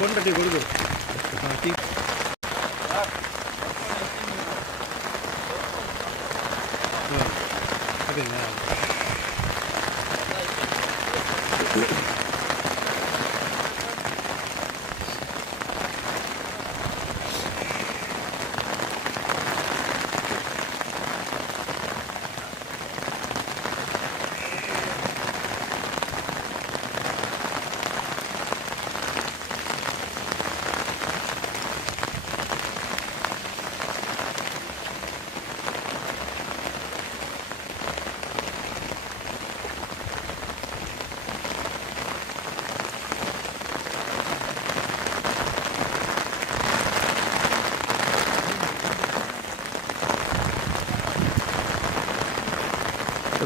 മുണ്ടട്ടി കൊടുക്കും. ബാക്കി ഇതില്ല టీ అదేనా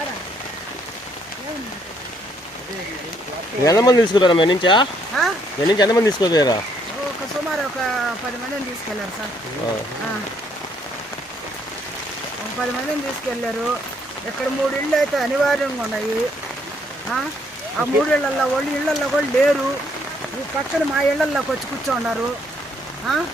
ఆడ. ఏముంది? ఎంతమంది తీసుకుపోయారా మీ నుంచా? మీ నుంచి ఎంతమంది తీసుకుపోయారా? ఒక సుమారు ఒక పది మందిని తీసుకెళ్ళారు సార్. పది మందిని తీసుకెళ్ళారు. ఇక్కడ మూడు ఇళ్ళు అయితే అనివార్యంగా ఉన్నాయి. ఆ? మూడు ఇళ్ళల్లో వాళ్ళు ఇళ్ళల్లో కూడా లేరు. ఈ పక్కన మా ఇళ్ళల్లోకి వచ్చి కూర్చోన్నారు. ఆ?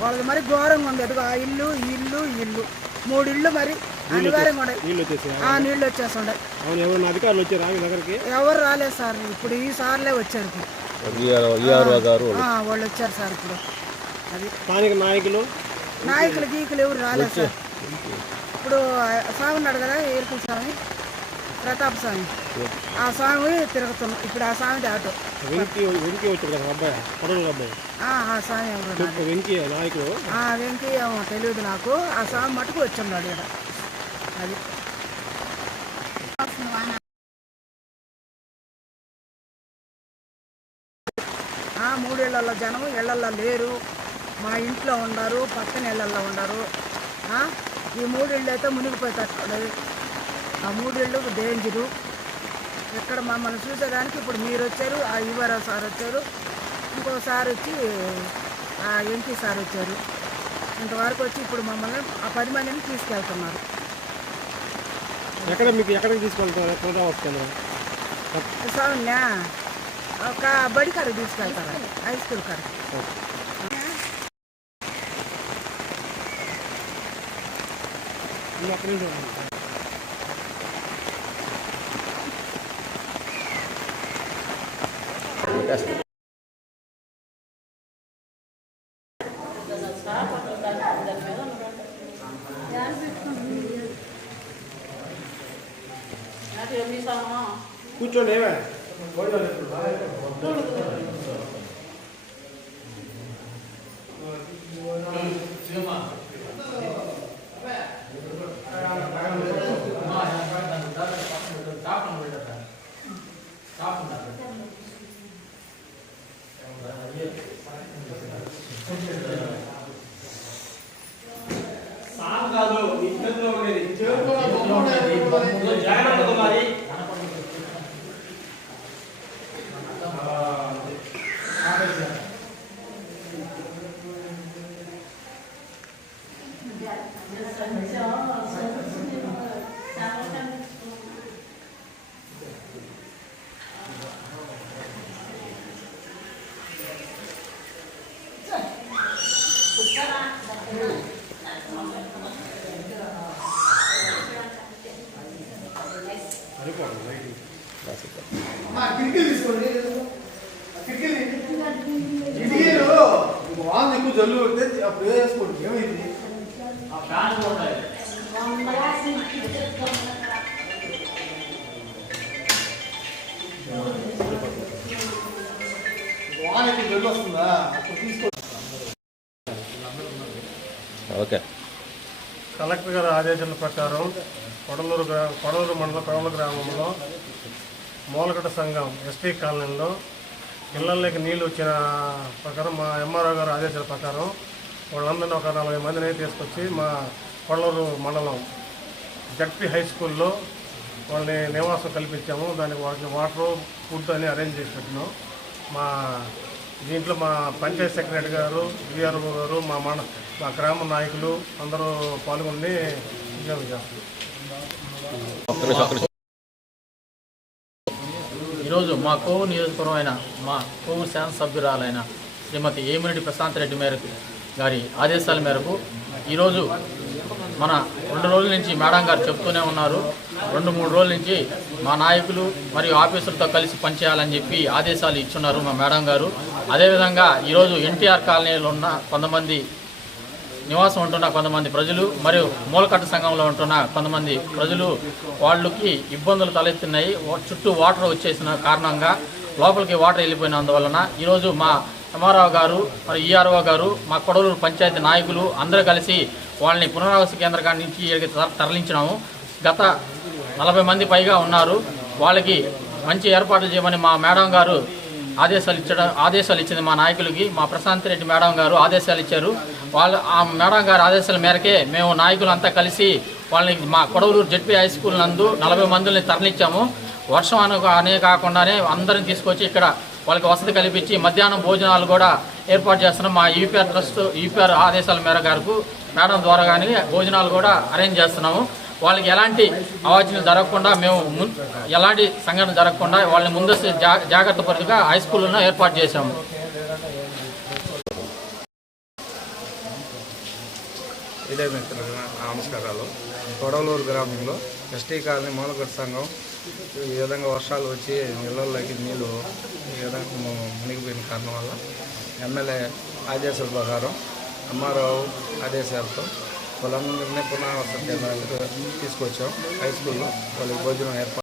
వాళ్ళది మరి ఘోరంగా ఉంది. అదిగో ఆ ఇల్లు ఈ ఇల్లు ఈ ఇల్లు. మూడు ఇళ్ళు మరి. అనివార్యంగా ఉన్నాయి. నీళ్ళు వచ్చేస్తుండే. అధికారులు వచ్చారా మీ దగ్గరికి? ఎవరు రాలేదు సార్. ఇప్పుడు ఈ సార్లే వచ్చారు ఇప్పుడు. వాళ్ళు. వచ్చారు సార్ ఇప్పుడు. అది. స్థానిక నాయకులు? నాయకులు గీకులు ఎవరు రాలేదు సార్. ఇప్పుడు స్వామి ఉన్నాడు కదా స్వామి? ప్రతాప్ స్వామి. ఆ స్వామి తిరుగుతున్నాం ఇప్పుడు ఆ స్వామి ఆటో వెంకి వెంకి వచ్చాడు కదా అబ్బాయి పడవల అబ్బాయి. ఆ స్వామి ఎవరు? వెంకి నాయకులు ఆ వెంకీ ఏమో తెలియదు నాకు. ఆ స్వామి మటుకు వచ్చున్నాడు ఇక్కడ అది. ఆ మూడేళ్ళలో జనం ఇళ్ళలో లేరు. మా ఇంట్లో ఉన్నారు పక్కన ఇళ్ళలో ఉన్నారు. ఈ మూడిళ్ళు అయితే మునిగిపోయేటట్టు ఆ మూడిళ్ళు డేంజరు. ఇక్కడ మమ్మల్ని చూసేదానికి ఇప్పుడు మీరు వచ్చారు ఆ యువరావు సార్ వచ్చారు ఇంకో సార్ వచ్చి ఆ ఎంపీ సార్ వచ్చారు. ఇంతవరకు వచ్చి ఇప్పుడు మమ్మల్ని ఆ పది మందిని తీసుకెళ్తున్నారు. ఎక్కడ మీకు ఎక్కడికి తీసుకెళ్తారు? ఎక్కడ వస్తాను స్వామినా ఒక బడి కాడ తీసుకెళ్తారు. హై స్కూల్ కాడ. అక్కడి टेस्ट कुछ नहीं मैं। సాగు కాదు ఇద్దరిలో ఉండేది జాగ్రత్తగా మరి కిటికీలు తీసుకోండి. కిటికీలు కిటికీలు వాళ్ళు ఎక్కువ జల్లు పెడితే అప్పుడు వేసుకోండి ఏమైంది? ఆ ఫ్యాన్ ఉండాలి. వాళ్ళు ఎక్కువ జల్లు వస్తుందా? కలెక్టర్ గారి ఆదేశాల ప్రకారం కొడలూరు గ్రా కొడలూరు మండలం కొడవల గ్రామంలో మూలగడ్డ సంఘం ఎస్టీ కాలనీలో ఇళ్ళలోకి నీళ్ళు వచ్చిన ప్రకారం మా ఎంఆర్ఓ గారు ఆదేశాల ప్రకారం వాళ్ళందరినీ ఒక నలభై మందిని తీసుకొచ్చి మా కొడలూరు మండలం జడ్పీ హై స్కూల్లో వాళ్ళని నివాసం కల్పించాము. దానికి వాళ్ళకి వాటర్ ఫుడ్ అని అరేంజ్ చేసి పెట్టినాం. మా దీంట్లో మా పంచాయత్ సెక్రటరీ గారు విఆర్ఓ గారు మా మన మా గ్రామ నాయకులు అందరూ పాల్గొని ఈరోజు మా కోవు నియోజకవర్గం అయిన మా కోవు శాసనసభ్యురాలైన శ్రీమతి ఏమిరెడ్డి ప్రశాంత్ రెడ్డి మేరకు గారి ఆదేశాల మేరకు ఈరోజు మన రెండు రోజుల నుంచి మేడం గారు చెప్తూనే ఉన్నారు. రెండు మూడు రోజుల నుంచి మా నాయకులు మరియు ఆఫీసులతో కలిసి పనిచేయాలని చెప్పి ఆదేశాలు ఇచ్చున్నారు మా మేడం గారు. అదేవిధంగా ఈరోజు ఎన్టీఆర్ కాలనీలో ఉన్న కొంతమంది నివాసం ఉంటున్న కొంతమంది ప్రజలు మరియు మూలకట్ట సంఘంలో ఉంటున్న కొంతమంది ప్రజలు వాళ్ళకి ఇబ్బందులు తలెత్తున్నాయి వా- చుట్టూ వాటర్ వచ్చేసిన కారణంగా లోపలికి వాటర్ వెళ్ళిపోయినందువలన ఈరోజు మా ఎంఆర్ఓ గారు మరి ఈఆర్ఓ గారు మా కొడవలూరు పంచాయతీ నాయకులు అందరూ కలిసి వాళ్ళని పునరావాస కేంద్రం నుంచి తరలించినాము. గత నలభై మంది పైగా ఉన్నారు. వాళ్ళకి మంచి ఏర్పాట్లు చేయమని మా మేడం గారు ఆదేశాలు ఇచ్చడం ఆదేశాలు ఇచ్చింది మా నాయకులకి. మా ప్రశాంత్ రెడ్డి మేడం గారు ఆదేశాలు ఇచ్చారు. వాళ్ళు ఆ మేడం గారి ఆదేశాల మేరకే మేము నాయకులంతా కలిసి వాళ్ళని మా కొడవలూరు జడ్పీ హై స్కూల్ నందు నలభై మందిని తరలిచ్చాము వర్షం అను అనే కాకుండానే అందరిని తీసుకొచ్చి ఇక్కడ వాళ్ళకి వసతి కల్పించి మధ్యాహ్నం భోజనాలు కూడా ఏర్పాటు చేస్తున్నాం. మా యూపీఆర్ ట్రస్ట్ యూపీఆర్ ఆదేశాల మేర గారు మేడం ద్వారా కానీ భోజనాలు కూడా అరేంజ్ చేస్తున్నాము. వాళ్ళకి ఎలాంటి అవాంఛనలు జరగకుండా మేము ఎలాంటి సంఘటన జరగకుండా వాళ్ళని ముందస్తు జా జాగ్రత్త పరిధిగా హై స్కూల్లో ఏర్పాటు చేశాము. ఇదే మిత్రులు నమస్కారాలు. కొడవలూరు గ్రామంలో ఎస్టీ కాలనీ మూలగట్టు సంఘం ఈ విధంగా వర్షాలు వచ్చి ఇళ్ళలోకి నీళ్ళు ఈ విధంగా మునిగిపోయిన కారణం వల్ల ఎమ్మెల్యే ఆదేశాల ప్రకారం అమ్మారావు ఆదేశాలతో పొలం నుండి కేంద్రానికి తీసుకొచ్చాం. హై స్కూల్లో వాళ్ళకి భోజనం ఏర్పాటు